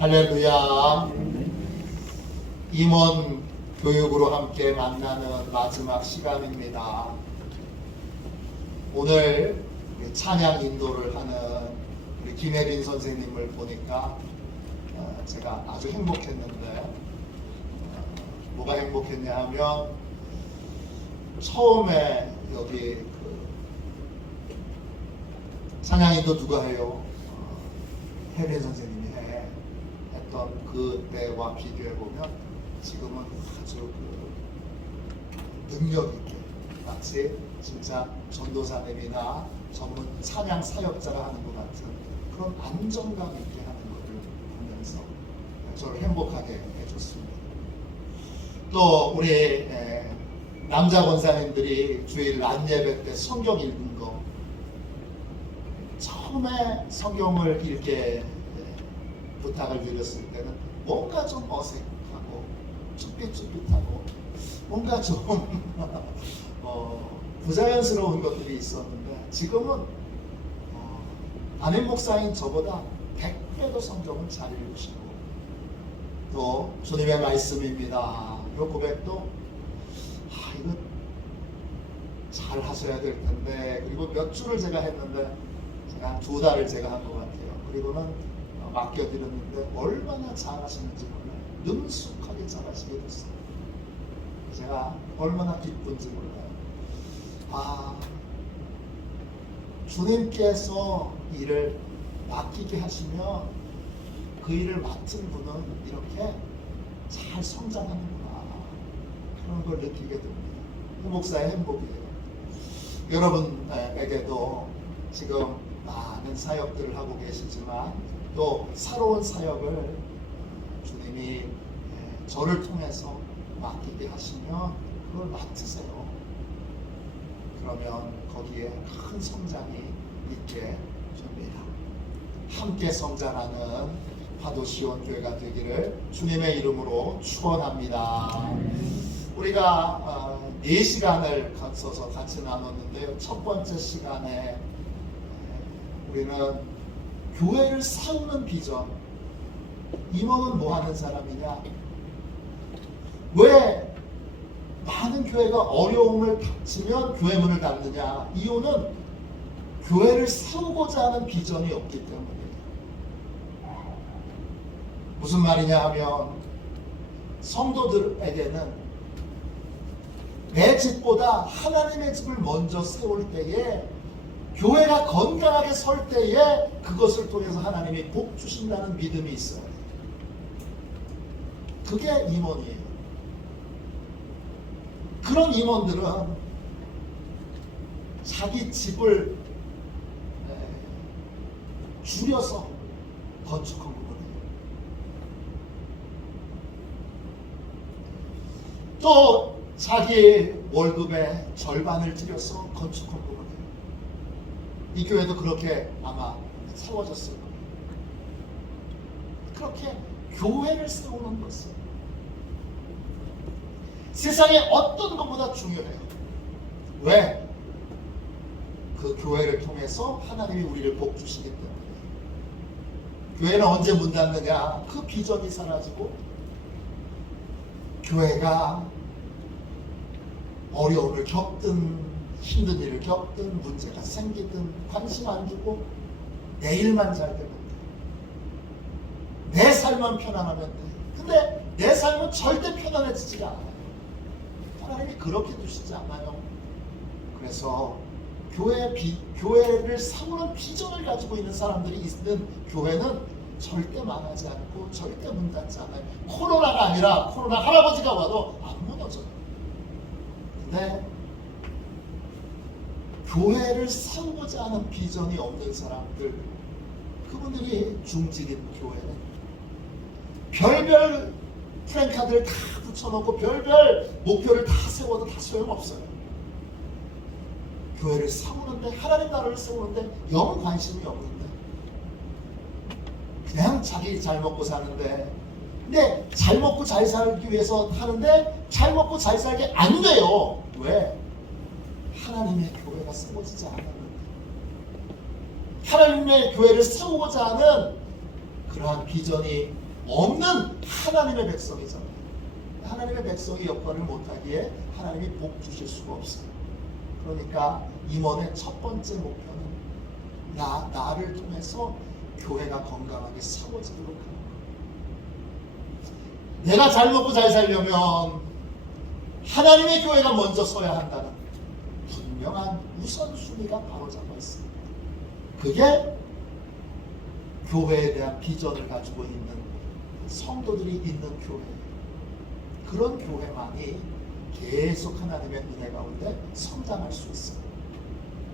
할렐루야. 임원 교육으로 함께 만나는 마지막 시간입니다. 오늘 찬양 인도를 하는 우리 김혜빈 선생님을 보니까 제가 아주 행복했는데, 뭐가 행복했냐 하면 처음에 여기 찬양 인도 누가 해요? 혜빈 선생님이 했던 그때와 비교해 보면 지금은 아주 능력 있게 마치 진짜 전도사님이나 전문 찬양 사역자가 하는 것 같은 그런 안정감 있게 하는 것을 보면서 저를 행복하게 해줬습니다. 또 우리 남자 권사님들이 주일 낮 예배 때 성경 읽은 거, 처음에 성경을 읽게 부탁을 드렸을 때는 뭔가 좀 어색하고 쭈삣쭈삣하고 뭔가 좀 부자연스러운 것들이 있었는데, 지금은 담임 목사인 저보다 100배도 성경을 잘 읽으시고, 또 주님의 말씀입니다. 이 고백도 이거 잘 하셔야 될 텐데, 그리고 몇 주를 제가 했는데 제가 한 2달을 제가 한 것 같아요. 그리고는 맡겨드렸는데 얼마나 잘하시는지 몰라요. 능숙하게 잘하시게 됐어요. 제가 얼마나 기쁜지 몰라요. 주님께서 일을 맡기게 하시면 그 일을 맡은 분은 이렇게 잘 성장하는구나, 그런 걸 느끼게 됩니다. 목사의 행복이에요. 여러분에게도 지금 많은 사역들을 하고 계시지만 또 새로운 사역을 주님이 저를 통해서 맡기게 하시면 그걸 맡으세요. 그러면 거기에 큰 성장이 있게 됩니다. 함께 성장하는 파도시온 교회가 되기를 주님의 이름으로 축원합니다. 우리가 4시간을 거쳐서 같이 나눴는데요. 첫 번째 시간에 우리는 교회를 세우는 비전. 임원은 뭐 하는 사람이냐? 왜 많은 교회가 어려움을 닥치면 교회 문을 닫느냐? 이유는 교회를 세우고자 하는 비전이 없기 때문이에요. 무슨 말이냐 하면, 성도들에게는 내 집보다 하나님의 집을 먼저 세울 때에, 교회가 건강하게 설 때에 그것을 통해서 하나님이 복 주신다는 믿음이 있어요. 그게 임원이에요. 그런 임원들은 자기 집을 줄여서 건축한 부분이에요. 또 자기 월급의 절반을 들여서 건축한 부분이에요. 이 교회도 그렇게 아마 세워졌을 거예요. 그렇게 교회를 세우는 것은 세상에 어떤 것보다 중요해요. 왜? 그 교회를 통해서 하나님이 우리를 복 주시기 때문에. 교회는 언제 문 닫느냐? 그 비전이 사라지고, 교회가 어려움을 겪든 힘든 일을 겪든 문제가 생기든 관심 안 주고 내 일만 잘 되면 돼. 내 삶만 편안하면 돼. 근데 내 삶은 절대 편안해지지 않아요. 하나님이 그렇게 두시지 않아요. 그래서 교회를 세우는 비전을 가지고 있는 사람들이 있는 교회는 절대 망하지 않고 절대 문 닫지 않아요. 코로나가 아니라 코로나 할아버지가 와도 안 무너져요. 근데 교회를 세우고자 하는 비전이 없는 사람들, 그분들이 중직인 교회는 별별 프랜카드를 다 붙여놓고 별별 목표를 다 세워도 다 소용없어요. 교회를 세우는데, 하나님 나라를 세우는데 영 관심이 없는데, 그냥 자기 잘 먹고 사는데, 근데 잘 먹고 잘 살기 위해서 하는데 잘 먹고 잘 살게 안 돼요. 왜? 하나님의 교회가 세워지지 않았는데. 하나님의 교회를 세우고자 하는 그러한 비전이 없는 하나님의 백성이잖아요. 하나님의 백성이 여건을 못하기에 하나님이 복 주실 수가 없어요. 그러니까 임원의 첫 번째 목표는 나를 통해서 교회가 건강하게 세워지도록 하는 거예요. 내가 잘 먹고 잘 살려면 하나님의 교회가 먼저 서야 한다는 분명한 우선순위가 바로 잡혀 있습니다. 그게 교회에 대한 비전을 가지고 있는 성도들이 있는 교회, 그런 교회만이 계속 하나님의 은혜 가운데 성장할 수 있어요.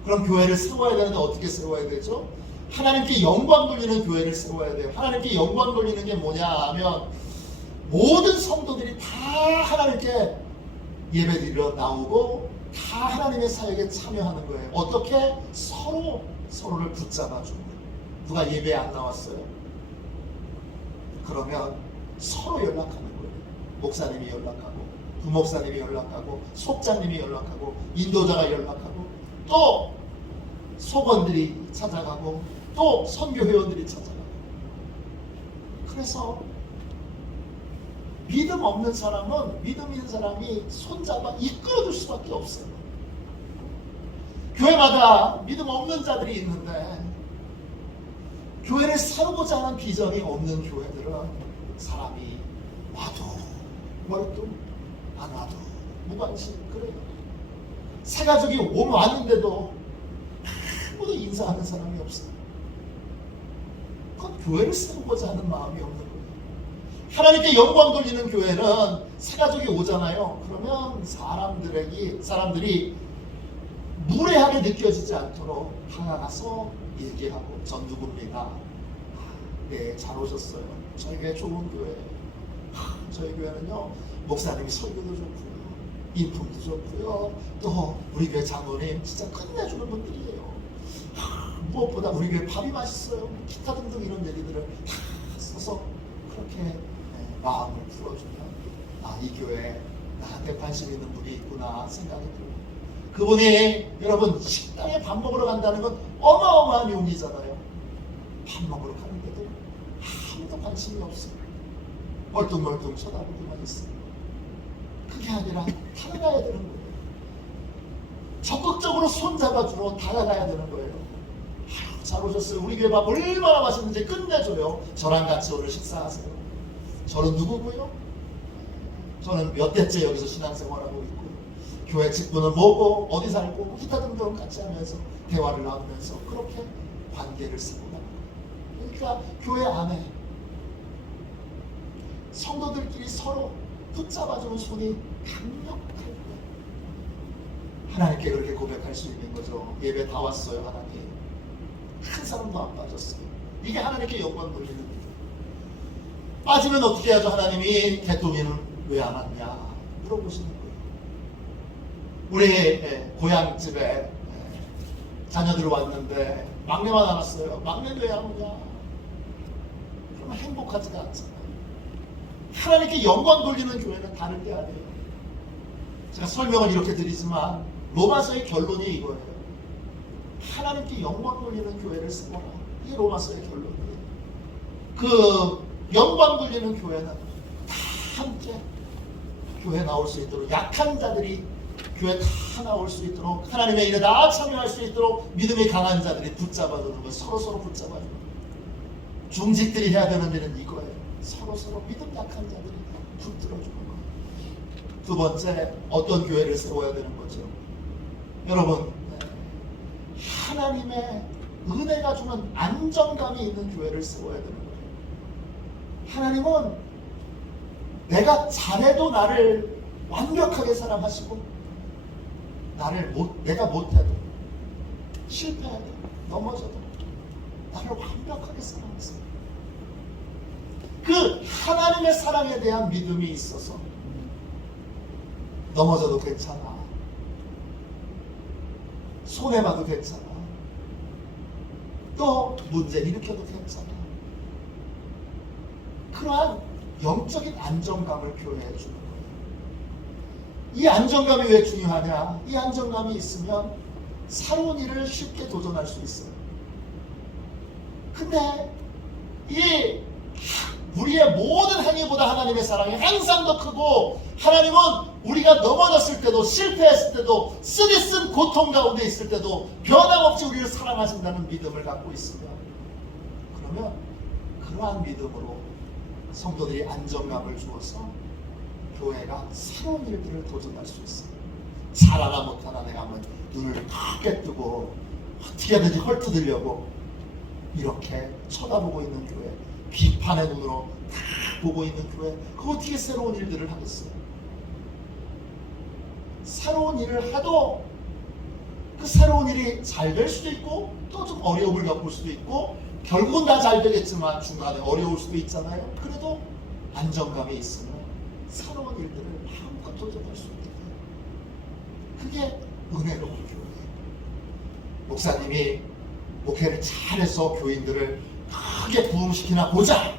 그럼 교회를 세워야 되는데 어떻게 세워야 되죠? 하나님께 영광 돌리는 교회를 세워야 돼요. 하나님께 영광 돌리는 게 뭐냐 하면 모든 성도들이 다 하나님께 예배드리러 나오고 다 하나님의 사역에 참여하는 거예요. 어떻게? 서로를 붙잡아주는 거예요. 누가 예배에 안 나왔어요? 그러면 서로 연락하는 거예요. 목사님이 연락하고, 부목사님이 연락하고, 속장님이 연락하고, 인도자가 연락하고, 또 속원들이 찾아가고, 또 선교회원들이 찾아가고. 그래서 믿음 없는 사람은 믿음 있는 사람이 손잡아 이끌어줄 수밖에 없어요. 교회마다 믿음 없는 자들이 있는데 교회를 세우고자 하는 비전이 없는 교회들은 사람이 와도 멀뚱 안 와도 무관심 그래요. 새가족이 왔는데도 아무도 인사하는 사람이 없어요. 그건 교회를 세우고자 하는 마음이 없는 거예요. 하나님께 영광 돌리는 교회는 새가족이 오잖아요. 그러면 사람들이 무례하게 느껴지지 않도록 다가가서 얘기하고, 전 누굽니다. 네, 잘 오셨어요. 저희 교회 좋은 교회. 저희 교회는요, 목사님이 설교도 좋고요, 인품도 좋고요, 또 우리 교회 장로님 진짜 끝내주는 분들이에요. 무엇보다 우리 교회 밥이 맛있어요. 기타 등등 이런 얘기들을 다 써서 그렇게 마음을 풀어주면 이 교회에 나한테 관심 있는 분이 있구나 생각이 들고, 그분이 여러분 식당에 밥 먹으러 간다는 건 어마어마한 용기잖아요. 밥 먹으러 가는데도 아무도 관심이 없어요. 멀뚱멀뚱 쳐다보기만 있어요. 그게 아니라 다가가야 되는 거예요. 적극적으로 손잡아주러 다가가야 되는 거예요. 아유, 잘 오셨어요. 우리 교회 밥 얼마나 맛있는지 끝내줘요. 저랑 같이 오늘 식사하세요. 저는 누구고요? 저는 몇 대째 여기서 신앙생활하고 있고, 교회 직분은 뭐고, 어디 살고, 기타 등등 같이 하면서 대화를 나누면서 그렇게 관계를 세우고 나가는 거예요. 그러니까 교회 안에 성도들끼리 서로 붙잡아주는 손이 강력할 거예요. 하나님께 그렇게 고백할 수 있는 거죠. 예배 다 왔어요. 하나님 한 사람도 안 빠졌어요. 이게 하나님께 영광 돌리는 거예요. 빠지면 어떻게 하죠? 하나님이 대통령은 왜 안 왔냐 물어보시는 거예요. 우리 고향집에 자녀들 왔는데 막내만 안 왔어요. 막내는 왜 안 오냐? 그러면 행복하지가 않잖아요. 하나님께 영광 돌리는 교회는 다른 게 아니에요. 제가 설명을 이렇게 드리지만 로마서의 결론이 이거예요. 하나님께 영광 돌리는 교회를 세워라. 이게 로마서의 결론이에요. 그 영광 돌리는 교회는 다 함께 교회 나올 수 있도록, 약한 자들이 교회 다 나올 수 있도록, 하나님의 일에 다 참여할 수 있도록 믿음이 강한 자들이 붙잡아주는 거예요. 서로 붙잡아주는 거예요. 중직들이 해야 되는 일은 이거예요. 서로 믿음 약한 자들이 붙들어주는 거예요. 두 번째, 어떤 교회를 세워야 되는 거죠? 여러분, 하나님의 은혜가 주는 안정감이 있는 교회를 세워야 되는 거예요. 하나님은 내가 잘해도 나를 완벽하게 사랑하시고, 내가 못해도, 실패해도, 넘어져도 나를 완벽하게 사랑하세요. 그 하나님의 사랑에 대한 믿음이 있어서 넘어져도 괜찮아, 손해봐도 괜찮아, 또 문제 일으켜도 괜찮아. 그러한 영적인 안정감을 교회에 주는 거예요. 이 안정감이 왜 중요하냐? 이 안정감이 있으면 새로운 일을 쉽게 도전할 수 있어요. 근데 이 우리의 모든 행위보다 하나님의 사랑이 항상 더 크고, 하나님은 우리가 넘어졌을 때도, 실패했을 때도, 쓰디쓴 고통 가운데 있을 때도 변함없이 우리를 사랑하신다는 믿음을 갖고 있으면, 그러면 그러한 믿음으로 성도들이 안정감을 주어서 교회가 새로운 일들을 도전할 수 있어요. 잘하나 못하나 내가 한번 눈을 크게 뜨고 어떻게 하든지 헐뜯으려고 이렇게 쳐다보고 있는 교회, 비판의 눈으로 다 보고 있는 교회, 그 어떻게 새로운 일들을 하겠어요? 새로운 일을 해도 그 새로운 일이 잘 될 수도 있고 또 좀 어려움을 겪을 수도 있고, 결국은 다 잘 되겠지만 중간에 어려울 수도 있잖아요. 그래도 안정감이 있으면 새로운 일들을 마음껏 도전할 수 있게 돼요. 그게 은혜로운 교회예요. 목사님이 목회를 잘해서 교인들을 크게 부흥시키나 보자,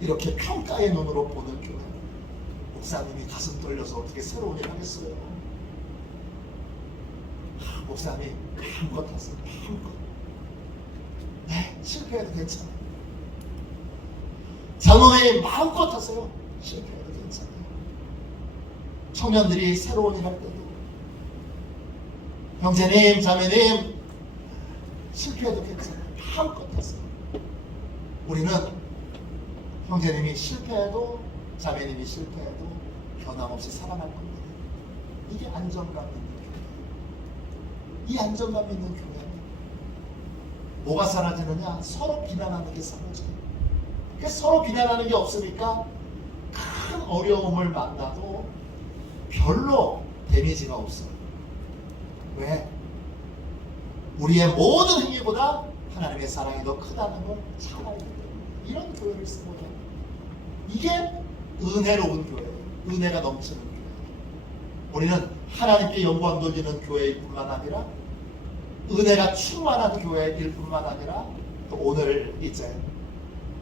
이렇게 평가의 눈으로 보는 교회, 목사님이 가슴 떨려서 어떻게 새로운 일 하겠어요? 목사님 마음껏 하세요. 마음껏. 네, 실패해도 괜찮아요. 장로님 마음껏 하세요. 실패해도 괜찮아요. 청년들이 새로운 일 할 때도, 형제님, 자매님, 실패해도 괜찮아요. 마음껏 하세요. 우리는 형제님이 실패해도, 자매님이 실패해도 변함없이 살아날 겁니다. 이게 안정감 있는 교회. 이 안정감 있는 교회는 뭐가 사라지느냐? 서로 비난하는 게 사라져요. 서로 비난하는 게 없으니까 큰 어려움을 만나도 별로 데미지가 없어요. 왜? 우리의 모든 행위보다 하나님의 사랑이 더 크다는 걸 잘 알기 때문에 이런 교회를 쓰고자 합니다. 이게 은혜로운 교회예요. 은혜가 넘치는 교회. 우리는 하나님께 영광 돌리는 교회일 뿐만 아니라 은혜가 충만한 교회일 뿐만 아니라 또 오늘 이제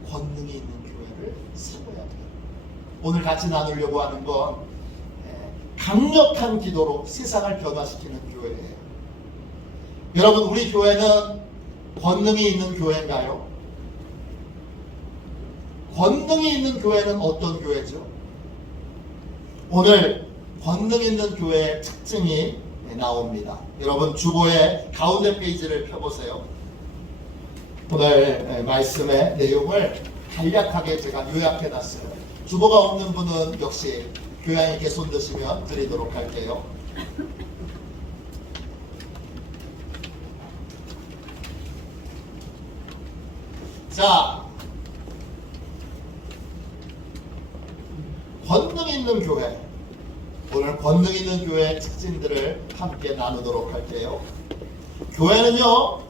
권능이 있는 교회를 세워야 돼요. 오늘 같이 나누려고 하는 건 강력한 기도로 세상을 변화시키는 교회예요. 여러분, 우리 교회는 권능이 있는 교회인가요? 권능이 있는 교회는 어떤 교회죠? 오늘 권능 있는 교회의 특징이 나옵니다. 여러분, 주보의 가운데 페이지를 펴보세요. 오늘 말씀의 내용을 간략하게 제가 요약해 놨어요. 주보가 없는 분은 역시 교양있게 손 드시면 드리도록 할게요. 자, 권능 있는 교회. 오늘 권능 있는 교회의 특징들을 함께 나누도록 할게요. 교회는요,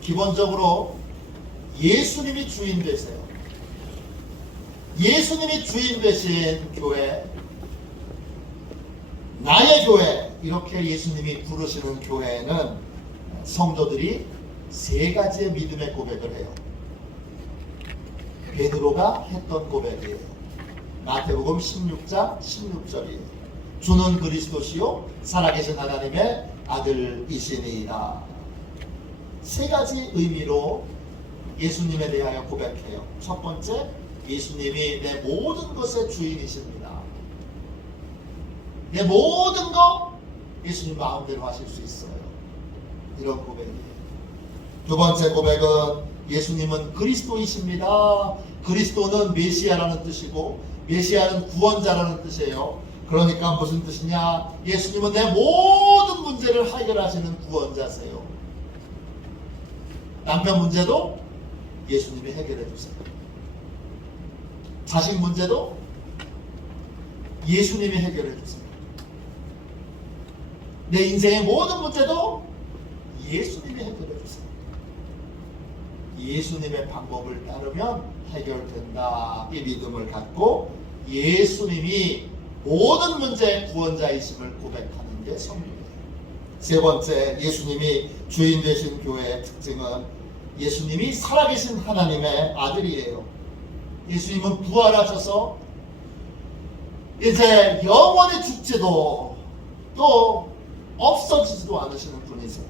기본적으로 예수님이 주인 되세요. 예수님이 주인 되신 교회, 나의 교회, 이렇게 예수님이 부르시는 교회에는 성도들이 세 가지의 믿음의 고백을 해요. 베드로가 했던 고백이에요. 마태복음 16장 16절이에요. 주는 그리스도시요 살아계신 하나님의 아들이시니이다. 세 가지 의미로 예수님에 대하여 고백해요. 첫 번째, 예수님이 내 모든 것의 주인이십니다. 내 모든 것 예수님 마음대로 하실 수 있어요. 이런 고백이에요. 두 번째 고백은 예수님은 그리스도이십니다. 그리스도는 메시아라는 뜻이고 메시아는 구원자라는 뜻이에요. 그러니까 무슨 뜻이냐? 예수님은 내 모든 문제를 해결하시는 구원자세요. 남편 문제도 예수님이 해결해 주세요. 자식 문제도 예수님이 해결해 주세요. 내 인생의 모든 문제도 예수님이 해결해 주세요. 예수님의 방법을 따르면 해결된다. 이 믿음을 갖고 예수님이 모든 문제의 구원자이심을 고백하는 게 성교예요. 세 번째, 예수님이 주인 되신 교회의 특징은 예수님이 살아계신 하나님의 아들이에요. 예수님은 부활하셔서 이제 영원히 죽지도 또 없어지지도 않으시는 분이세요.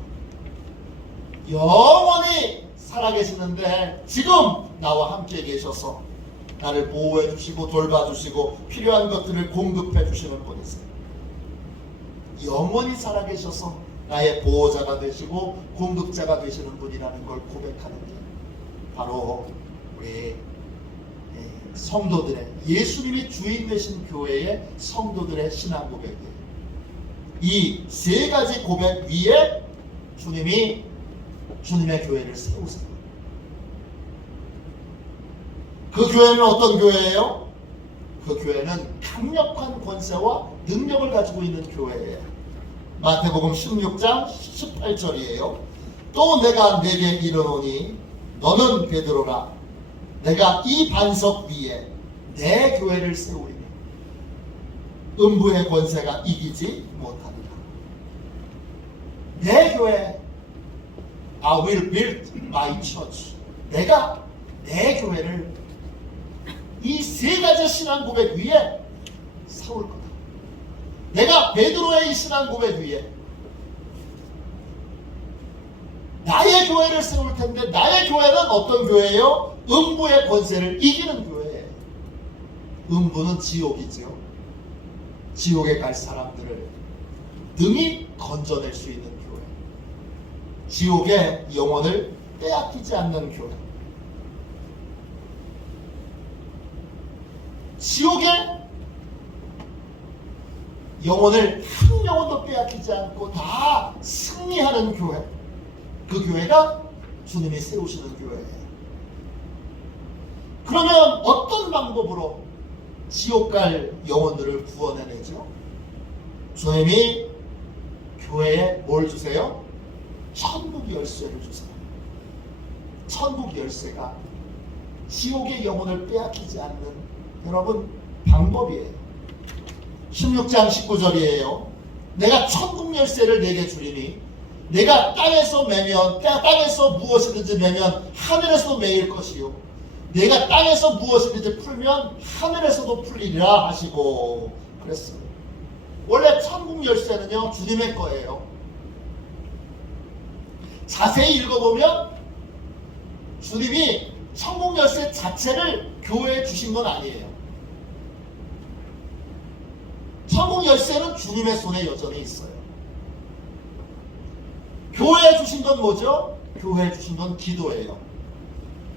영원히 살아계시는데 지금 나와 함께 계셔서 나를 보호해 주시고 돌봐주시고 필요한 것들을 공급해 주시는 분이세요. 영원히 살아계셔서 나의 보호자가 되시고 공급자가 되시는 분이라는 걸 고백하는 게 바로 우리 성도들의, 예수님이 주인 되신 교회의 성도들의 신앙 고백이에요. 이 세 가지 고백 위에 주님이 주님의 교회를 세우세요. 그 교회는 어떤 교회예요? 그 교회는 강력한 권세와 능력을 가지고 있는 교회예요. 마태복음 16장 18절이에요. 또 내가 네게 이르노니 너는 베드로라. 내가 이 반석 위에 내 교회를 세우리니 음부의 권세가 이기지 못하리라. 내 교회, I will build my church. 내가 내 교회를 이 세 가지 신앙 고백 위에 세울 거다. 내가 베드로의 이 신앙 고백 위에 나의 교회를 세울 텐데, 나의 교회는 어떤 교회예요? 음부의 권세를 이기는 교회예요. 음부는 지옥이죠. 지옥에 갈 사람들을 능히 건져낼 수 있는 교회. 지옥의 영혼을 빼앗기지 않는 교회. 지옥의 영혼을 한 영혼도 빼앗기지 않고 다 승리하는 교회. 그 교회가 주님이 세우시는 교회예요. 그러면 어떤 방법으로 지옥 갈 영혼들을 구원해내죠? 주님이 교회에 뭘 주세요? 천국 열쇠를 주세요. 천국 열쇠가 지옥의 영혼을 빼앗기지 않는 여러분 방법이에요. 16장 19절이에요. 내가 천국 열쇠를 내게 주리니 내가 땅에서 매면 땅에서 무엇이든지 매면 하늘에서도 매일 것이요 내가 땅에서 무엇이든지 풀면 하늘에서도 풀리리라 하시고 그랬어요. 원래 천국 열쇠는요 주님의 거예요. 자세히 읽어보면 주님이 천국 열쇠 자체를 교회에 주신 건 아니에요. 천국 열쇠는 주님의 손에 여전히 있어요. 교회에 주신 건 뭐죠? 교회에 주신 건 기도예요.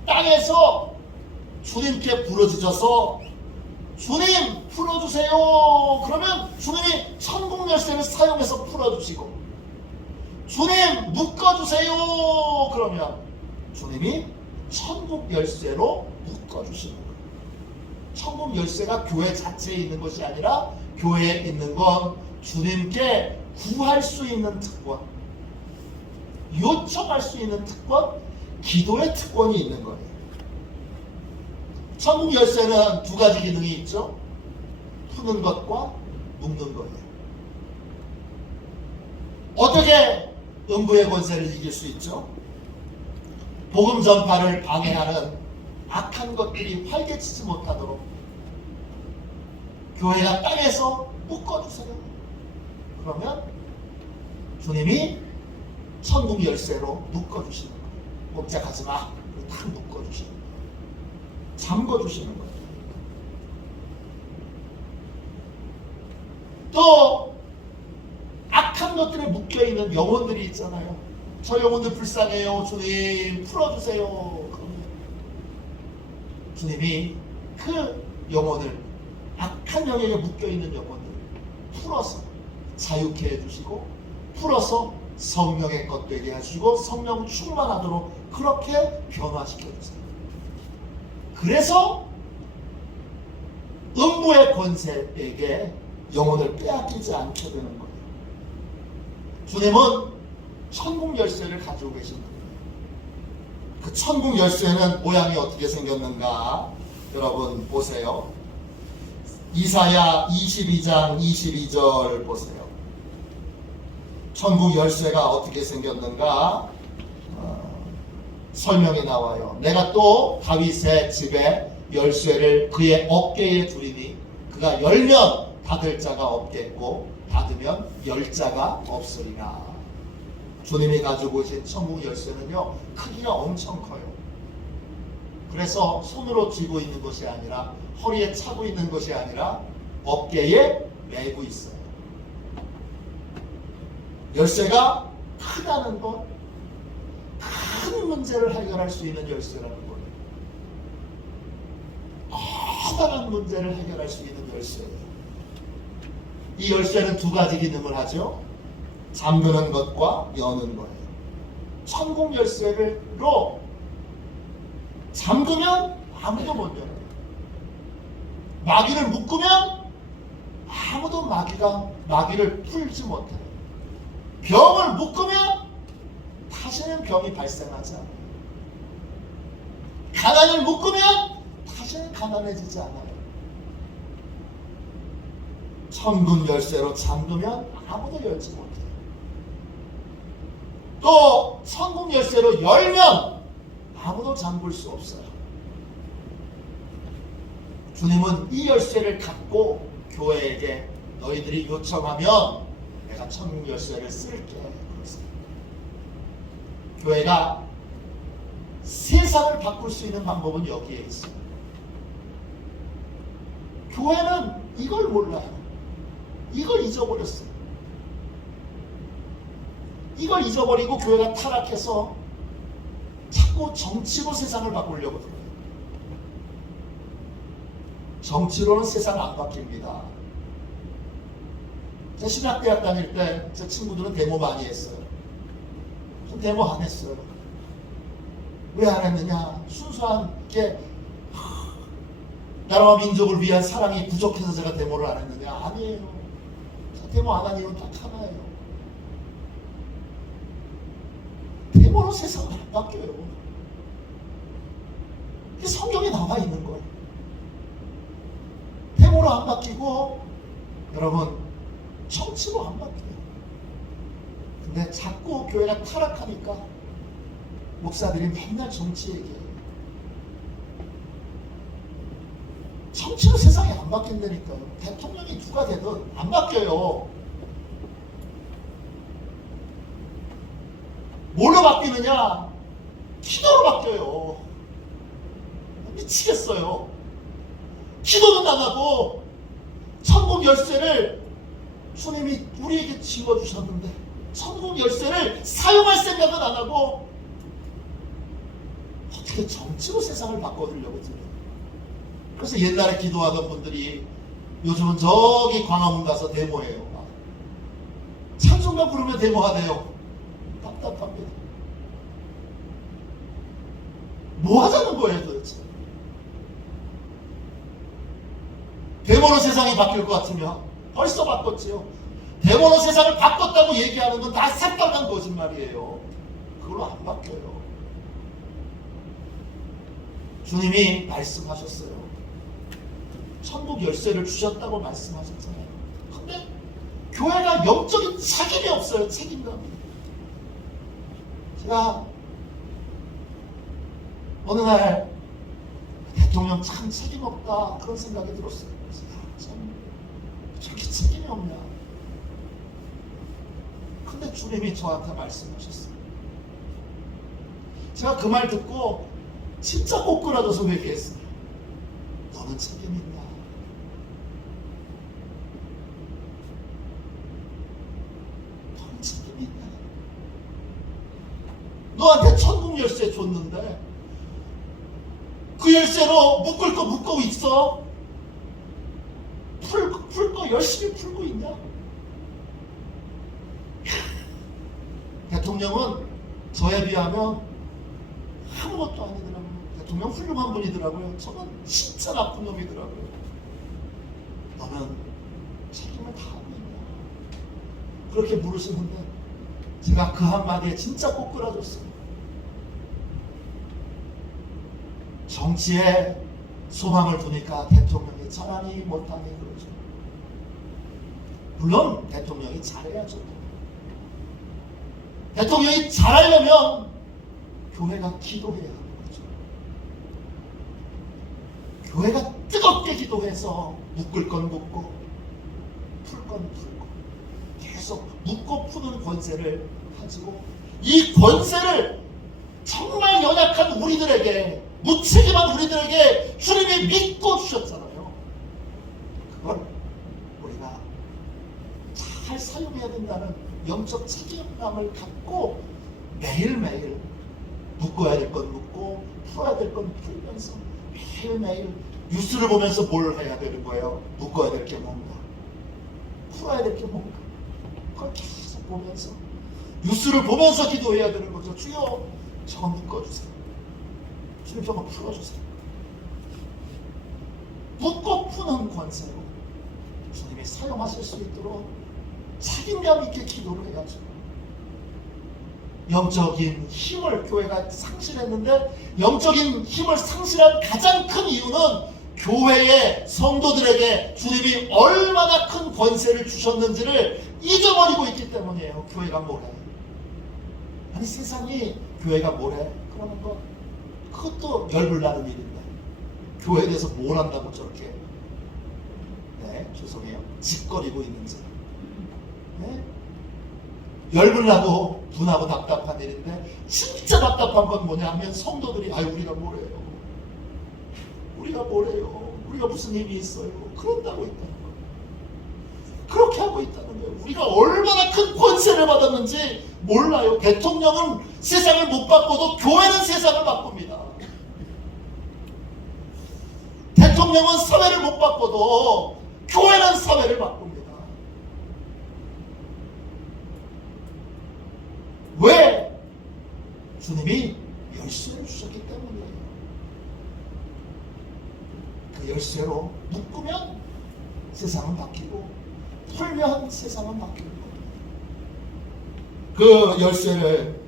땅에서 주님께 부르짖어서 주님 풀어주세요. 그러면 주님이 천국 열쇠를 사용해서 풀어주시고 주님 묶어주세요. 그러면 주님이 천국 열쇠로 묶어주시는 거예요. 천국 열쇠가 교회 자체에 있는 것이 아니라 교회에 있는 건 주님께 구할 수 있는 특권, 요청할 수 있는 특권, 기도의 특권이 있는 거예요. 천국 열쇠는 두 가지 기능이 있죠. 푸는 것과 묶는 거예요. 어떻게 음부의 권세를 이길 수 있죠? 복음 전파를 방해하는 악한 것들이 활개치지 못하도록 교회가 땅에서 묶어주세요. 그러면 주님이 천국 열쇠로 묶어주시는 거예요. 꼼짝하지 마. 다 묶어주시는 거예요. 잠궈주시는 거예요. 또 악한 것들에 묶여있는 영혼들이 있잖아요. 저 영혼들 불쌍해요. 주님 풀어주세요. 그러면 주님이 그 영혼을, 악한 영역에 묶여있는 영혼들을 풀어서 자유케 해주시고 풀어서 성령의 것 되게 해주시고 성령 충만하도록 그렇게 변화시켜주세요. 그래서 음부의 권세에게 영혼을 빼앗기지 않게 되는 거예요. 주님은 천국 열쇠를 가지고 계신 거예요. 그 천국 열쇠는 모양이 어떻게 생겼는가? 여러분 보세요. 이사야 22장 22절 보세요. 천국 열쇠가 어떻게 생겼는가? 설명이 나와요. 내가 또 다윗의 집에 열쇠를 그의 어깨에 두리니 그가 열면 닫을 자가 없겠고 닫으면 열 자가 없으리라. 주님이 가지고 오신 천국 열쇠는요, 크기가 엄청 커요. 그래서 손으로 쥐고 있는 것이 아니라, 허리에 차고 있는 것이 아니라 어깨에 메고 있어요. 열쇠가 크다는 것, 큰 문제를 해결할 수 있는 열쇠라는 거예요. 커다란 문제를 해결할 수 있는 열쇠예요. 이 열쇠는 두 가지 기능을 하죠. 잠그는 것과 여는 거예요. 천국 열쇠로 잠그면 아무도 못 열어요. 마귀를 묶으면 아무도 마귀를 풀지 못해요. 병을 묶으면 다시는 병이 발생하지 않아요. 가난을 묶으면 다시는 가난해지지 않아요. 천국 열쇠로 잠그면 아무도 열지 못해요. 또 천국 열쇠로 열면 아무도 잠글 수 없어요. 주님은 이 열쇠를 갖고 교회에게 너희들이 요청하면 내가 천국 열쇠를 쓸게. 교회가 세상을 바꿀 수 있는 방법은 여기에 있어요. 교회는 이걸 몰라요. 이걸 잊어버렸어요. 이걸 잊어버리고 교회가 타락해서 자꾸 정치로 세상을 바꾸려고 들어요. 정치로는 세상 안 바뀝니다. 제 신학대학 다닐 때 제 친구들은 데모 많이 했어요. 전 데모 안 했어요. 왜 안 했느냐? 순수한 게 나라와 민족을 위한 사랑이 부족해서 제가 데모를 안 했느냐? 아니에요. 저 데모 안 한 이유는 딱 하나예요. 데모로 세상은 안 바뀌어요. 이게 성경에 나와 있는 거예요. 데모로 안 바뀌고 여러분 정치로 안 바뀌어요. 근데 자꾸 교회가 타락하니까 목사들이 맨날 정치 얘기해요. 정치로 세상이 안 바뀐다니까요. 대통령이 누가 되든 안 바뀌어요. 뭘로 바뀌느냐? 기도로 바뀌어요. 미치겠어요. 기도는 안 하고 천국 열쇠를 주님이 우리에게 지워주셨는데 천국 열쇠를 사용할 생각은 안 하고 어떻게 정치로 세상을 바꿔주려고 들어요. 그래서 옛날에 기도하던 분들이 요즘은 저기 광화문 가서 데모해요. 찬송가 부르며 데모하대요. 답답합니다. 뭐 하자는 거예요 도대체? 데모로 세상이 바뀔 것 같으면 벌써 바꿨지요. 데모로 세상을 바꿨다고 얘기하는 건 다 새빨간 거짓말이에요. 그걸로 안 바뀌어요. 주님이 말씀하셨어요. 천국 열쇠를 주셨다고 말씀하셨잖아요. 근데 교회가 영적인 책임이 없어요. 책임감이. 제가 어느 날 대통령 참 책임 없다 그런 생각이 들었어요. 참 저렇게 책임이 없냐. 근데 주님이 저한테 말씀하셨어요. 제가 그 말 듣고 진짜 꼬꾸라져서 회개했어요. 너는 책임 있냐? 너는 책임 있냐? 너한테 천국 열쇠 줬는데 그 열쇠로 묶을 거 묶고 있어? 풀 거 열심히 풀고 있냐? 대통령은 저에 비하면 아무것도 아니더라고요. 대통령 훌륭한 분이더라고요. 저는 진짜 나쁜 놈이더라고요. 너는 책임을 다 하고 있냐? 그렇게 물으시는데 제가 그 한마디에 진짜 꼬꾸라졌어요. 정치에 소망을 두니까 대통령이 잘하니 못하니 그러죠. 물론 대통령이 잘해야죠. 대통령이 잘하려면 교회가 기도해야 하는 거죠. 교회가 뜨겁게 기도해서 묶을 건 묶고 풀 건 풀고 계속 묶고 푸는 권세를 가지고 이 권세를 정말 연약한 우리들에게, 무책임한 우리들에게 주님이 믿고 주셨잖아요. 그걸 우리가 잘 사용해야 된다는 영적 책임감을 갖고 매일매일 묶어야 될 건 묶고 풀어야 될 건 풀면서 매일매일 뉴스를 보면서 뭘 해야 되는 거예요? 묶어야 될 게 뭔가, 풀어야 될 게 뭔가, 그걸 계속 보면서 뉴스를 보면서 기도해야 되는 거죠. 주여 저거 묶어주세요. 주님 저거 풀어주세요. 묶고 푸는 권세로 주님이 사용하실 수 있도록 책임감 있게 기도를 해야죠. 영적인 힘을 교회가 상실했는데, 영적인 힘을 상실한 가장 큰 이유는 교회의 성도들에게 주님이 얼마나 큰 권세를 주셨는지를 잊어버리고 있기 때문이에요. 교회가 뭐래? 아니 세상이 교회가 뭐래? 그러는 건 그것도 열불나는 일인데, 교회에 대해서 뭘 한다고 저렇게 죄송해요, 짓거리고 있는지. 열불나고 분하고 답답한 일인데, 진짜 답답한 건 뭐냐 하면 성도들이 우리가 뭐래요? 우리가 뭐래요? 우리가 무슨 힘이 있어요? 그런다고 있다는 거예요. 그렇게 하고 있다는 거예요. 우리가 얼마나 큰 권세를 받았는지 몰라요. 대통령은 세상을 못 바꿔도 교회는 세상을 바꿉니다. 대통령은 사회를 못 바꿔도 교회는 사회를 바꿉니다. 왜? 주님이 열쇠를 주셨기 때문이에요. 그 열쇠로 묶으면 세상은 바뀌고 풀면 세상은 바뀌고, 그 열쇠를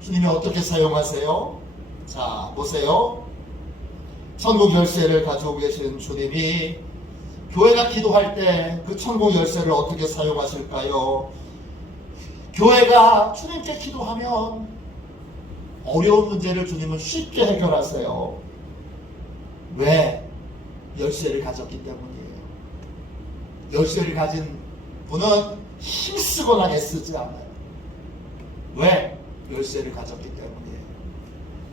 주님이 어떻게 사용하세요? 자, 보세요. 천국 열쇠를 가지고 계신 주님이 교회가 기도할 때 그 천국 열쇠를 어떻게 사용하실까요? 교회가 주님께 기도하면 어려운 문제를 주님은 쉽게 해결하세요. 왜? 열쇠를 가졌기 때문이에요. 열쇠를 가진 분은 힘쓰거나 애쓰지 않아요. 왜? 열쇠를 가졌기 때문이에요.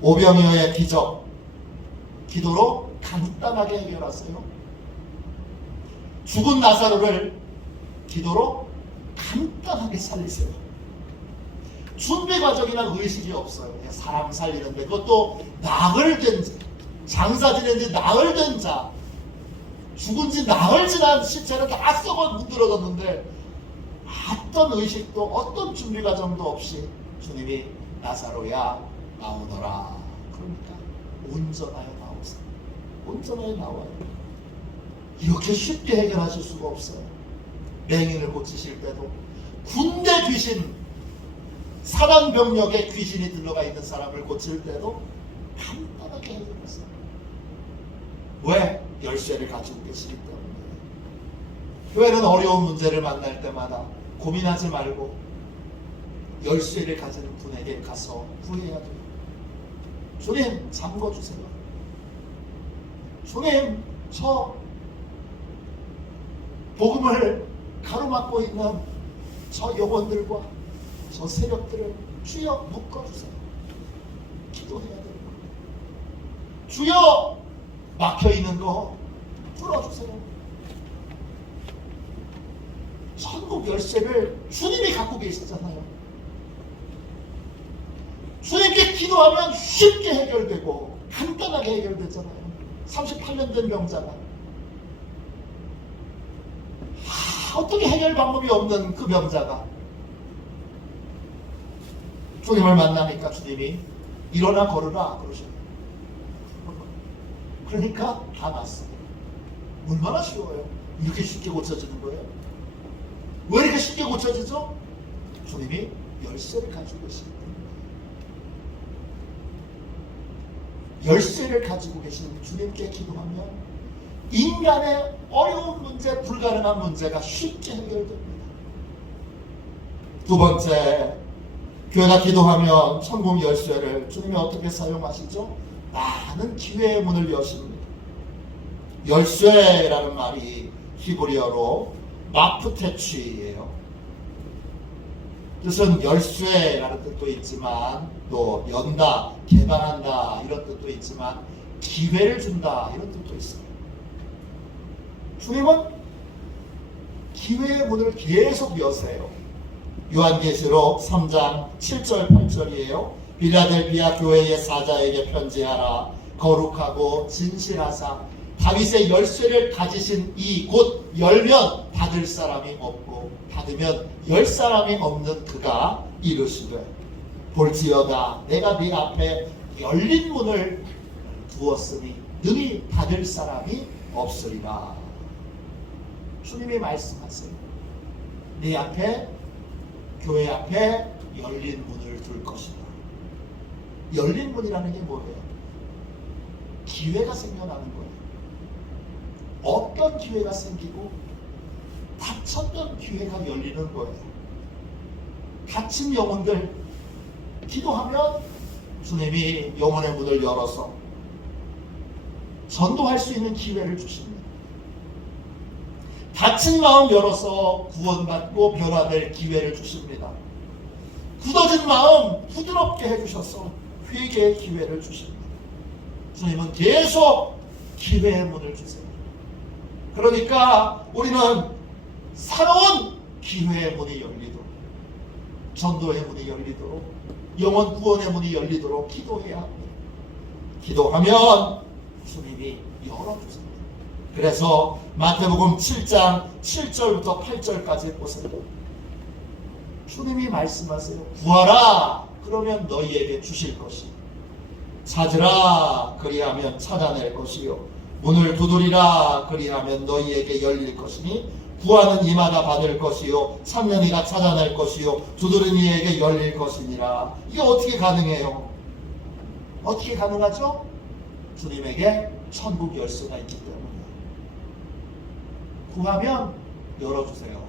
오병이어의 기적, 기도로 간단하게 해결하세요. 죽은 나사로를 기도로 간단하게 살리세요. 준비 과정이나 의식이 없어요. 그냥 사람 살리는데, 그것도 나흘 된 자, 장사 지낸 지 나흘 된 자, 죽은 지 나흘 지난 시체는 다 썩어 문드러졌는데 어떤 의식도 어떤 준비 과정도 없이 주님이 나사로야 나오너라. 그러니까 온전하여 나오세요. 온전하여 나와요. 이렇게 쉽게 해결하실 수가 없어요. 맹인을 고치실 때도, 군대 귀신, 사단병력에 귀신이 들러가 있는 사람을 고칠 때도 간단하게 해결했어요. 왜? 열쇠를 가지고 계시기 때문에. 교회는 어려운 문제를 만날 때마다 고민하지 말고 열쇠를 가진 분에게 가서 구해야 돼요. 주님 잠궈주세요. 주님 저 복음을 가로막고 있는 저 영혼들과 저 세력들을 주여 묶어주세요. 기도해야 돼요. 주여 막혀있는 거 풀어주세요. 천국 열쇠를 주님이 갖고 계시잖아요. 주님께 기도하면 쉽게 해결되고 간단하게 해결되잖아요. 38년 된 병자가 어떻게 해결 방법이 없는 그 병자가 주님을 만나니까 주님이 일어나 걸으라 그러셔요. 그러니까 다 났어요. 얼마나 쉬워요. 이렇게 쉽게 고쳐지는 거예요. 왜 이렇게 쉽게 고쳐지죠? 주님이 열쇠를 가지고 계시기 때문에. 열쇠를 가지고 계신 주님께 기도하면 인간의 어려운 문제, 불가능한 문제가 쉽게 해결됩니다. 두 번째, 교회가 기도하면 천국 열쇠를 주님이 어떻게 사용하시죠? 많은 기회의 문을 여십니다. 열쇠라는 말이 히브리어로 마프테취예요. 뜻은 열쇠라는 뜻도 있지만 또 연다, 개방한다 이런 뜻도 있지만 기회를 준다 이런 뜻도 있어요. 주님은 기회의 문을 계속 여세요. 요한계시록 3장 7절 8절이에요. 빌라델비아 교회의 사자에게 편지하라. 거룩하고 진실하사 다윗의 열쇠를 가지신 이 곧 열면 닫을 사람이 없고 닫으면 열 사람이 없는 그가 이르시되 볼지어다 내가 네 앞에 열린 문을 두었으니 능히 닫을 사람이 없으리라. 주님이 말씀하세요. 네 앞에 교회 앞에 열린 문을 둘 것이다. 열린 문이라는 게 뭐예요? 기회가 생겨나는 거예요. 어떤 기회가 생기고 닫혔던 기회가 열리는 거예요. 닫힌 영혼들 기도하면 주님이 영혼의 문을 열어서 전도할 수 있는 기회를 주십니다. 닫힌 마음 열어서 구원받고 변화될 기회를 주십니다. 굳어진 마음 부드럽게 해주셔서 회개의 기회를 주십니다. 주님은 계속 기회의 문을 주세요. 그러니까 우리는 새로운 기회의 문이 열리도록, 전도의 문이 열리도록, 영혼 구원의 문이 열리도록 기도해야 합니다. 기도하면 주님이 열어주세요. 그래서 마태복음 7장 7절부터 8절까지 보세요. 주님이 말씀하세요. 구하라 그러면 너희에게 주실 것이, 찾으라 그리하면 찾아낼 것이요, 문을 두드리라 그리하면 너희에게 열릴 것이니 구하는 이마다 받을 것이요 찾는 이가 찾아낼 것이요 두드리는 이에게 열릴 것이니라. 이게 어떻게 가능해요? 어떻게 가능하죠? 주님에게 천국 열쇠가 있기 때문에. 구하면 열어주세요.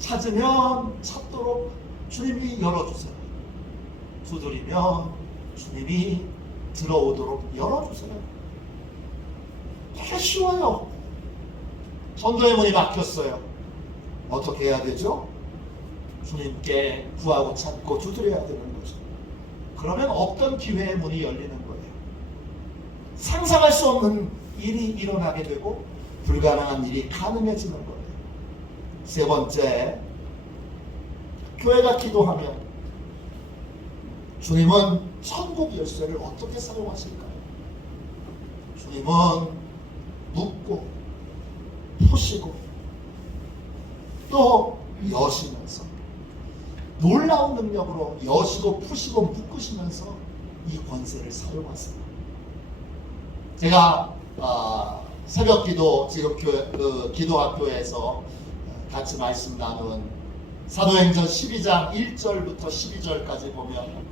찾으면 찾도록 주님이 열어주세요. 두드리면 주님이 들어오도록 열어주세요. 되게 쉬워요. 전도의 문이 막혔어요. 어떻게 해야 되죠? 주님께 구하고 찾고 두드려야 되는 거죠. 그러면 없던 기회의 문이 열리는 거예요. 상상할 수 없는 일이 일어나게 되고 불가능한 일이 가능해지는 거예요. 세 번째, 교회가 기도하면 주님은 천국 열쇠를 어떻게 사용하실까요? 주님은 묶고 푸시고 또 여시면서 놀라운 능력으로 여시고 푸시고 묶으시면서 이 권세를 사용하세요. 제가 새벽 기도 지금 기도학교에서 같이 말씀 나눈 사도행전 12장 1절부터 12절까지 보면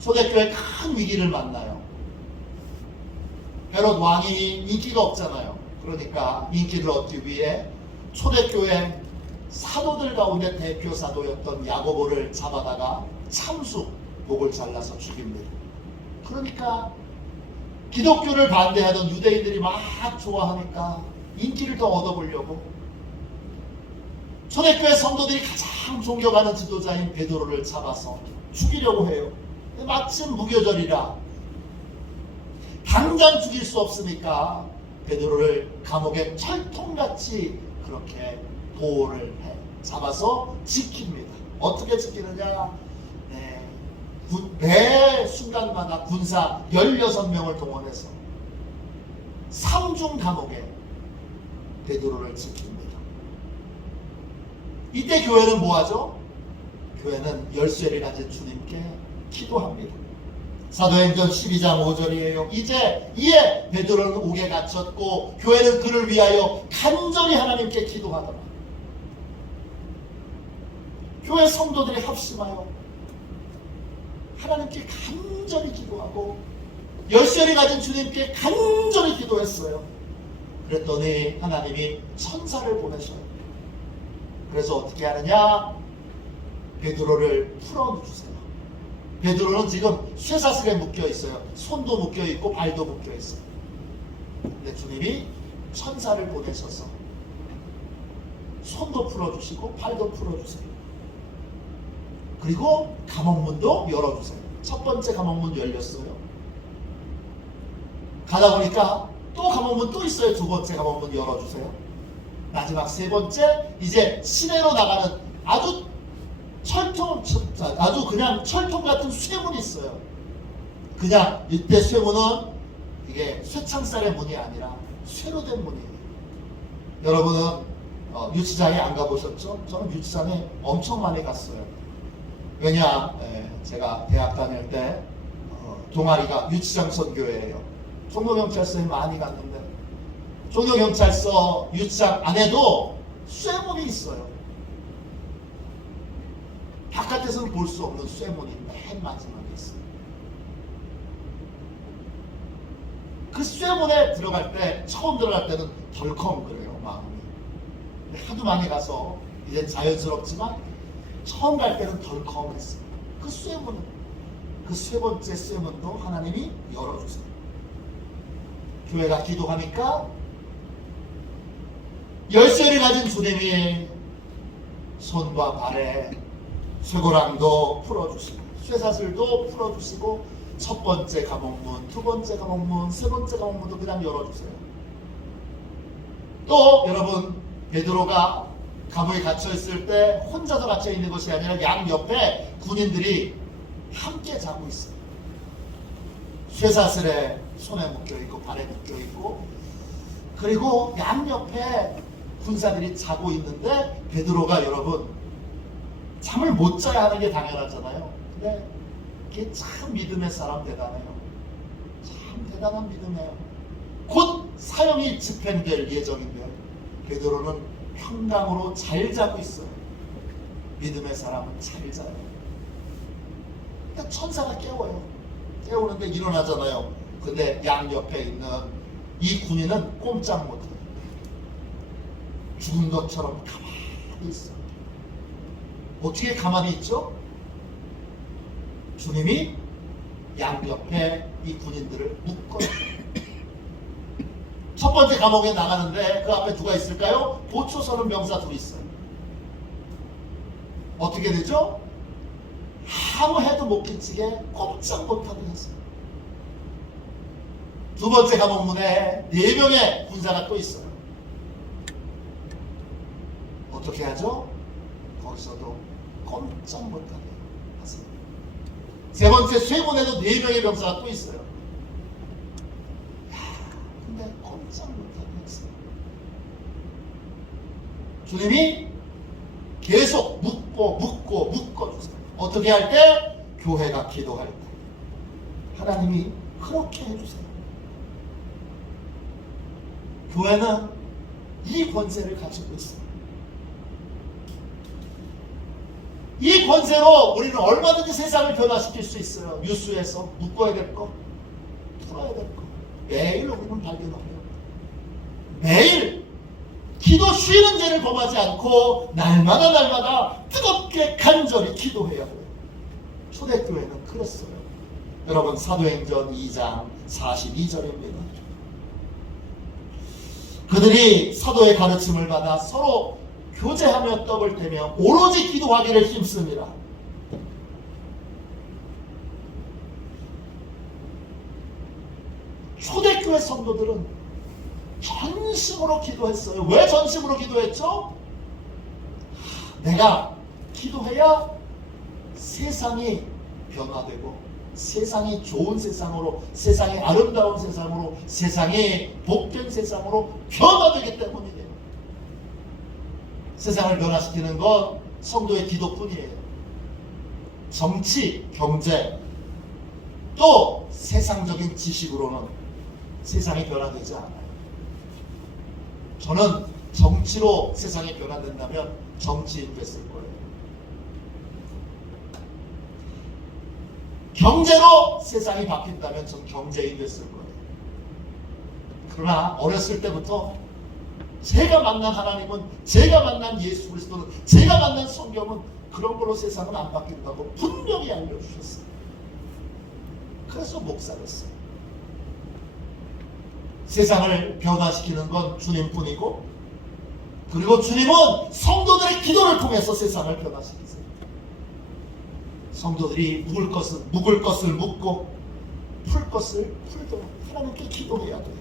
초대교회 큰 위기를 만나요. 헤롯 왕이 인기가 없잖아요. 그러니까 인기를 얻기 위해 초대교회 사도들 가운데 대표 사도였던 야고보를 잡아다가 참수 목을 잘라서 죽입니다. 그러니까 기독교를 반대하던 유대인들이 막 좋아하니까 인기를 더 얻어보려고 초대교회 성도들이 가장 존경하는 지도자인 베드로를 잡아서 죽이려고 해요. 마침 무교절이라 당장 죽일 수 없으니까 베드로를 감옥에 철통같이 그렇게 보호를 해 잡아서 지킵니다. 어떻게 지키느냐? 매 순간마다 군사 16명을 동원해서 삼중 감옥에 베드로를 지킵니다. 이때 교회는 뭐하죠? 교회는 열쇠를 가진 주님께 기도합니다. 사도행전 12장 5절이에요. 이에 베드로는 옥에 갇혔고 교회는 그를 위하여 간절히 하나님께 기도하더라. 교회 성도들이 합심하여 하나님께 간절히 기도하고 열쇠를 가진 주님께 간절히 기도했어요. 그랬더니 하나님이 천사를 보내셔요. 그래서 어떻게 하느냐? 베드로를 풀어주세요. 베드로는 지금 쇠사슬에 묶여 있어요. 손도 묶여 있고 발도 묶여 있어요. 근데 주님이 천사를 보내셔서 손도 풀어주시고 발도 풀어주세요. 그리고 감옥문도 열어주세요. 첫 번째 감옥문 열렸어요. 가다 보니까 또 감옥문 또 있어요. 두 번째 감옥문 열어주세요. 마지막 세 번째, 이제 시내로 나가는 아주 그냥 철통 같은 쇠문이 있어요. 그냥 이때 쇠문은 이게 쇠창살의 문이 아니라 쇠로 된 문이에요. 여러분은 유치장에 안 가보셨죠? 저는 유치장에 엄청 많이 갔어요. 왜냐, 제가 대학 다닐 때 동아리가 유치장 선교회예요. 종로경찰서에 많이 갔는데 종로경찰서 유치장 안에도 쇠문이 있어요. 바깥에서는 볼 수 없는 쇠문이 맨 마지막에 있어요. 그 쇠문에 들어갈 때, 처음 들어갈 때는 덜컹거려요, 마음이. 근데 하도 많이 가서 이제 자연스럽지만 처음 갈 때는 덜컹했어요. 그 쇠문은, 그 세 번째 쇠문도 하나님이 열어주세요. 교회가 기도하니까 열쇠를 가진 주님이 손과 발에 쇠고랑도 풀어주시고 쇠사슬도 풀어주시고 첫 번째 감옥문, 두 번째 감옥문, 세 번째 감옥문도 그냥 열어주세요. 또 여러분, 베드로가 감옥에 갇혀있을 때 혼자서 갇혀있는 것이 아니라 양옆에 군인들이 함께 자고 있어요. 쇠사슬에 손에 묶여있고 발에 묶여있고, 그리고 양옆에 군사들이 자고 있는데 베드로가 여러분 잠을 못 자야 하는 게 당연하잖아요. 근데 이게 참 믿음의 사람 대단해요. 참 대단한 믿음이에요. 곧 사형이 집행될 예정인데 베드로는 평강으로 잘 자고 있어요. 믿음의 사람은 잘 자요. 그러니까 천사가 깨워요. 깨우는데 일어나잖아요. 근데 양옆에 있는 이 군인은 꼼짝 못해요. 죽은 것처럼 가만히 있어. 어떻게 가만히 있죠? 주님이 양옆에 이 군인들을 묶어요. 첫 번째 감옥에 나가는데 그 앞에 누가 있을까요? 보초 서는 병사 둘이 있어요. 어떻게 되죠? 아무 해도 못 끼치게 꼼짝 못하게 했어요. 두 번째 감옥문에 4명의 군사가 또 있어요. 어떻게 하죠? 거기서도 꼼짝 못하게 하세요. 세 번째 쇠문에도 4명의 병사가 또 있어요. 근데 꼼짝 못하게 했어요. 주님이 계속 묶어주세요. 어떻게 할 때? 교회가 기도할 때. 하나님이 그렇게 해주세요. 교회는 이 권세를 가지고 있어요. 이 권세로 우리는 얼마든지 세상을 변화시킬 수 있어요. 뉴스에서 묶어야 될 거, 풀어야 될 거, 매일 우리는 발견해요. 매일 기도 쉬는 죄를 범하지 않고 날마다 뜨겁게 간절히 기도해야 해요. 초대교회는 그랬어요. 여러분, 사도행전 2장 42절입니다. 그들이 사도의 가르침을 받아 서로 교제하며 떡을 떼며 오로지 기도하기를 힘씁니다. 초대교회 성도들은 전심으로 기도했어요. 왜 전심으로 기도했죠? 내가 기도해야 세상이 변화되고 세상이 좋은 세상으로, 세상이 아름다운 세상으로, 세상이 복된 세상으로 변화되기 때문이에요. 세상을 변화시키는 건 성도의 기도뿐이에요. 정치, 경제, 또 세상적인 지식으로는 세상이 변화되지 않아요. 저는 정치로 세상이 변화된다면 정치인 됐을 거예요. 경제로 세상이 바뀐다면 전 경제인 됐을 거예요. 그러나 어렸을 때부터 제가 만난 하나님은, 제가 만난 예수 그리스도는, 제가 만난 성경은 그런 걸로 세상은 안 바뀐다고 분명히 알려주셨어요. 그래서 목사였어요. 세상을 변화시키는 건 주님뿐이고, 그리고 주님은 성도들의 기도를 통해서 세상을 변화시키세요. 성도들이 묵을 것을 묵고 풀 것을 풀도록 하나님께 기도해야 돼요.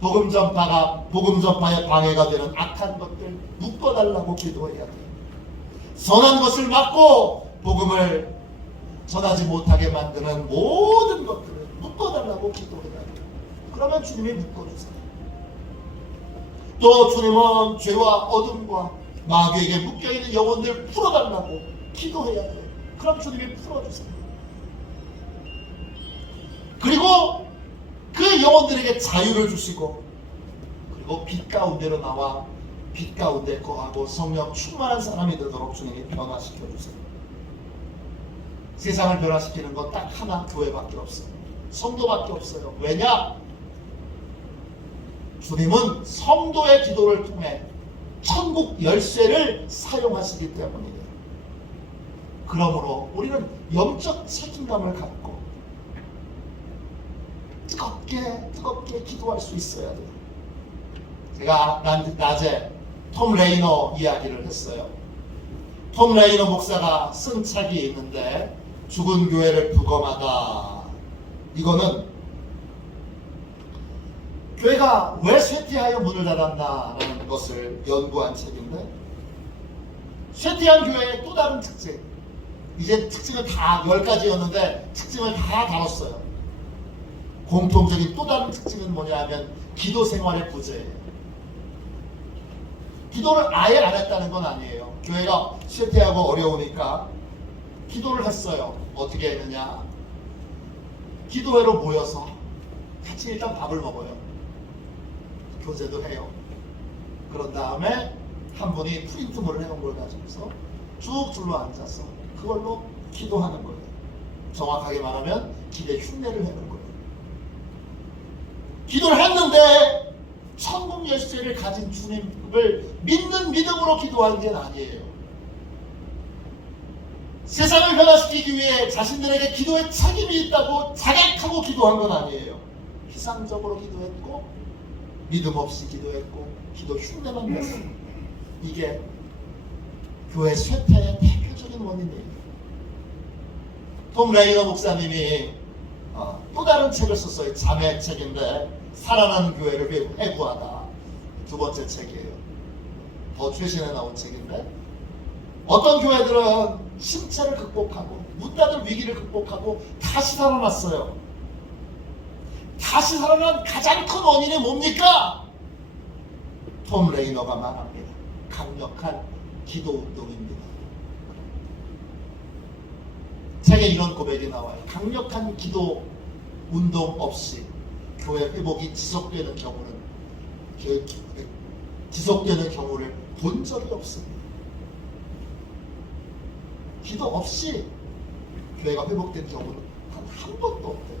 복음 전파에 방해가 되는 악한 것들 묶어달라고 기도해야 돼요. 선한 것을 막고 복음을 전하지 못하게 만드는 모든 것들을 묶어달라고 기도해야 돼요. 그러면 주님이 묶어주세요. 또 주님은 죄와 어둠과 마귀에게 묶여있는 영혼들 풀어달라고 기도해야 돼요. 그럼 주님이 풀어주세요. 그리고 그 영혼들에게 자유를 주시고, 그리고 빛 가운데로 나와 빛 가운데 거하고 성령 충만한 사람이 되도록 주님이 변화시켜 주세요. 세상을 변화시키는 건 딱 하나, 교회밖에 없어요. 성도밖에 없어요. 왜냐? 주님은 성도의 기도를 통해 천국 열쇠를 사용하시기 때문이에요. 그러므로 우리는 영적 책임감을 갖고 뜨겁게 기도할 수 있어야 돼요. 제가 낮에 톰 레이너 이야기를 했어요. 톰 레이너 목사가 쓴 책이 있는데, 죽은 교회를 부검하다. 이거는 교회가 왜 쇠퇴하여 문을 닫았나라는 것을 연구한 책인데, 쇠퇴한 교회의 또 다른 특징, 이제 특징을 다 10가지였는데 특징을 다 다뤘어요. 공통적인 또 다른 특징은 뭐냐 하면 기도 생활의 부재예요. 기도를 아예 안 했다는 건 아니에요. 교회가 쇠퇴하고 어려우니까 기도를 했어요. 어떻게 했느냐? 기도회로 모여서 같이 일단 밥을 먹어요. 교제도 해요. 그런 다음에 한 분이 프린트물을 해놓은 걸 가지고서 쭉 둘러 앉아서 그걸로 기도하는 거예요. 정확하게 말하면 기도의 흉내를 내는 거예요. 기도를 했는데 천국 열쇠를 가진 주님을 믿는 믿음으로 기도한 게 아니에요. 세상을 변화시키기 위해 자신들에게 기도의 책임이 있다고 자각하고 기도한 건 아니에요. 피상적으로 기도했고 믿음 없이 기도했고 기도 흉내만 냈어요. 이게 교회 쇠퇴의 대표적인 원인이에요. 톰 레이너 목사님이 또 다른 책을 썼어요. 자매 책인데, 살아나는 교회를 회부하다. 두 번째 책이에요. 더 최신에 나온 책인데, 어떤 교회들은 침체를 극복하고 문 닫을 위기를 극복하고 다시 살아났어요. 다시 살아난 가장 큰 원인이 뭡니까? 톰 레이너가 말합니다. 강력한 기도 운동입니다. 책에 이런 고백이 나와요. 강력한 기도 운동 없이 교회 회복이 지속되는 경우를 본 적이 없습니다. 기도 없이 교회가 회복된 경우는 한 번도 없대요.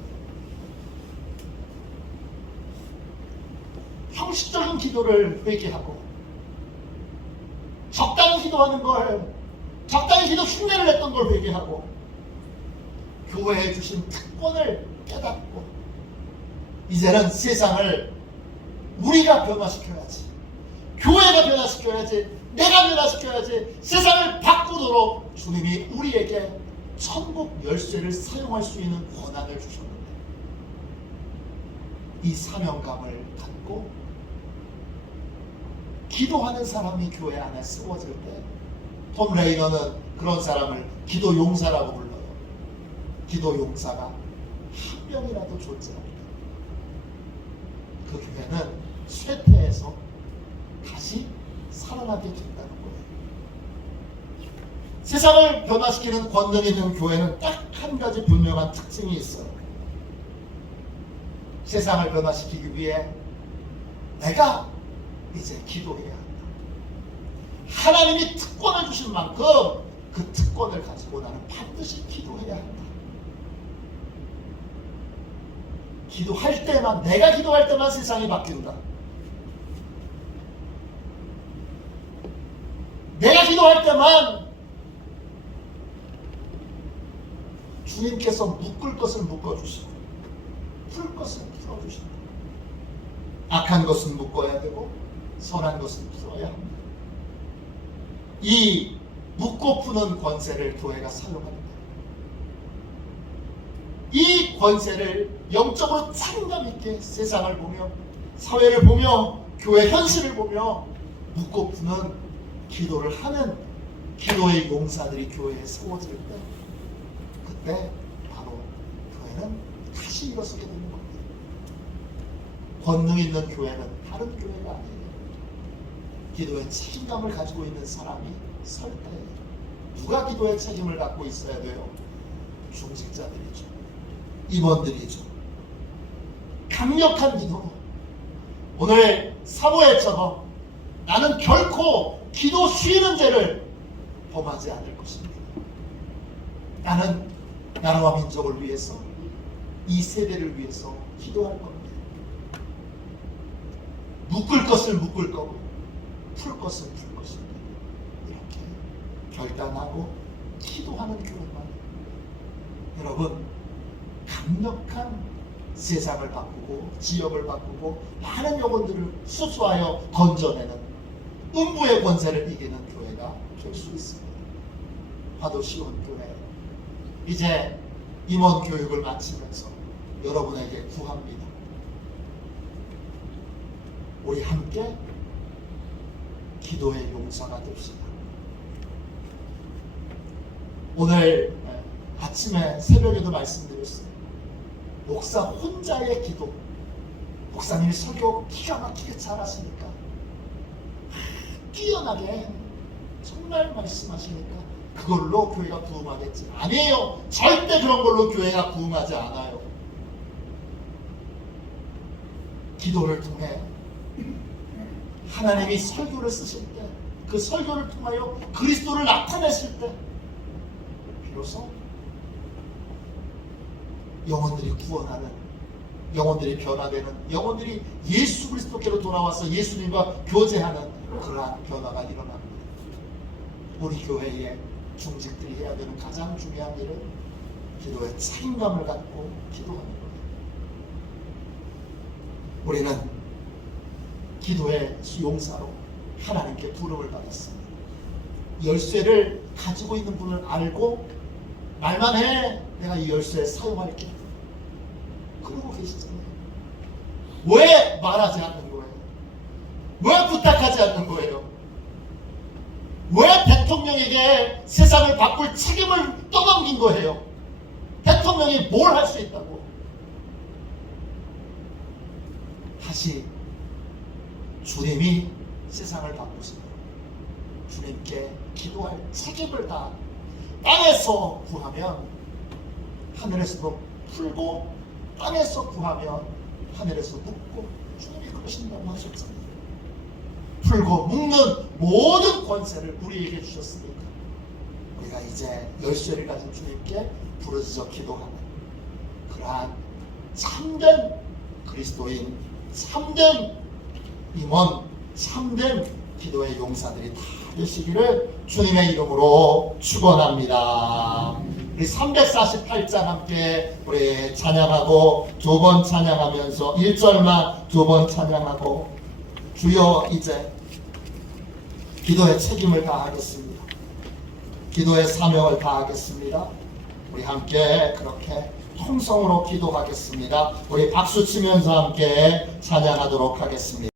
형식적인 기도를 회개하고 적당히 기도하는 걸, 적당히 기도 흉내를 냈던 걸 회개하고 교회에 주신 특권을 깨닫고 이제는 세상을 우리가 변화시켜야지, 교회가 변화시켜야지, 내가 변화시켜야지, 세상을 바꾸도록 주님이 우리에게 천국 열쇠를 사용할 수 있는 권한을 주셨는데, 이 사명감을 갖고 기도하는 사람이 교회 안에 세워질 때, 톰 레이너는 그런 사람을 기도 용사라고 불러요. 기도 용사가 한 명이라도 존재합니다. 그 교회는 쇠퇴해서 다시 살아나게 된다는 거예요. 세상을 변화시키는 권능 있는 교회는 딱 한 가지 분명한 특징이 있어요. 세상을 변화시키기 위해 내가 이제 기도해야 한다. 하나님이 특권을 주신 만큼 그 특권을 가지고 나는 반드시 기도해야 한다. 기도할 때만, 내가 기도할 때만 세상이 바뀐다. 내가 기도할 때만 주님께서 묶을 것을 묶어주시고 풀 것을 풀어주신다. 악한 것은 묶어야 되고 선한 것은 풀어야 합니다. 이 묶고 푸는 권세를 교회가 사용합니다. 이 권세를 영적으로 책임감 있게 세상을 보며 사회를 보며 교회 현실을 보며 묻고 푸는 기도를 하는 기도의 용사들이 교회에 세워질 때, 그때 바로 교회는 다시 일어서게 되는 겁니다. 권능 있는 교회는 다른 교회가 아니에요. 기도의 책임감을 가지고 있는 사람이 설 때, 누가 기도의 책임을 갖고 있어야 돼요? 중직자들이죠. 임원들이죠. 강력한 기도. 오늘 사무엘처럼 나는 결코 기도 쉬는 죄를 범하지 않을 것입니다. 나는 나라와 민족을 위해서, 이 세대를 위해서 기도할 겁니다. 묶을 것을 묶을 거고 풀 것을 풀 것입니다. 이렇게 결단하고 기도하는 교회만, 여러분, 강력한 세상을 바꾸고 지역을 바꾸고 많은 영혼들을 수수하여 건져내는 음부의 권세를 이기는 교회가 될 수 있습니다. 화도시온 교회, 이제 임원 교육을 마치면서 여러분에게 구합니다. 우리 함께 기도의 용사가 됩시다. 오늘 아침에 새벽에도 말씀드렸어요. 목사 혼자의 기도. 목사님이 설교 기가 막히게 잘하시니까, 뛰어나게 정말 말씀하시니까 그걸로 교회가 부흥하겠지. 아니에요. 절대 그런 걸로 교회가 부흥하지 않아요. 기도를 통해 하나님이 설교를 쓰실 때, 그 설교를 통하여 그리스도를 나타내실 때 비로소 영혼들이 구원하는, 영혼들이 변화되는, 영혼들이 예수 그리스도께로 돌아와서 예수님과 교제하는 그러한 변화가 일어납니다. 우리 교회의 중직들이 해야 되는 가장 중요한 일은 기도의 책임감을 갖고 기도하는 거예요. 우리는 기도의 용사로 하나님께 부름을 받았습니다. 열쇠를 가지고 있는 분을 알고 말만 해, 내가 이 열쇠 사용할게, 그러고 계시잖아요. 왜 말하지 않는 거예요? 왜 부탁하지 않는 거예요? 왜 대통령에게 세상을 바꿀 책임을 떠넘긴 거예요? 대통령이 뭘 할 수 있다고? 다시 주님이 세상을 바꾸시고 주님께 기도할 책임을 다 땅에서 구하면 하늘에서도 풀고, 땅에서 구하면 하늘에서 묻고, 주님이 그러신다고 하셨잖아요. 풀고 묶는 모든 권세를 우리에게 주셨으니까 우리가 이제 열쇠를 가진 주님께 부르짖어 기도하는 그러한 참된 그리스도인, 참된 임원, 참된 기도의 용사들이 다 되시기를 주님의 이름으로 축원합니다. 우리 348장 함께 우리 찬양하고, 두 번 찬양하면서 1절만 두 번 찬양하고, 주여 이제 기도의 책임을 다하겠습니다. 기도의 사명을 다하겠습니다. 우리 함께 그렇게 통성으로 기도하겠습니다. 우리 박수 치면서 함께 찬양하도록 하겠습니다.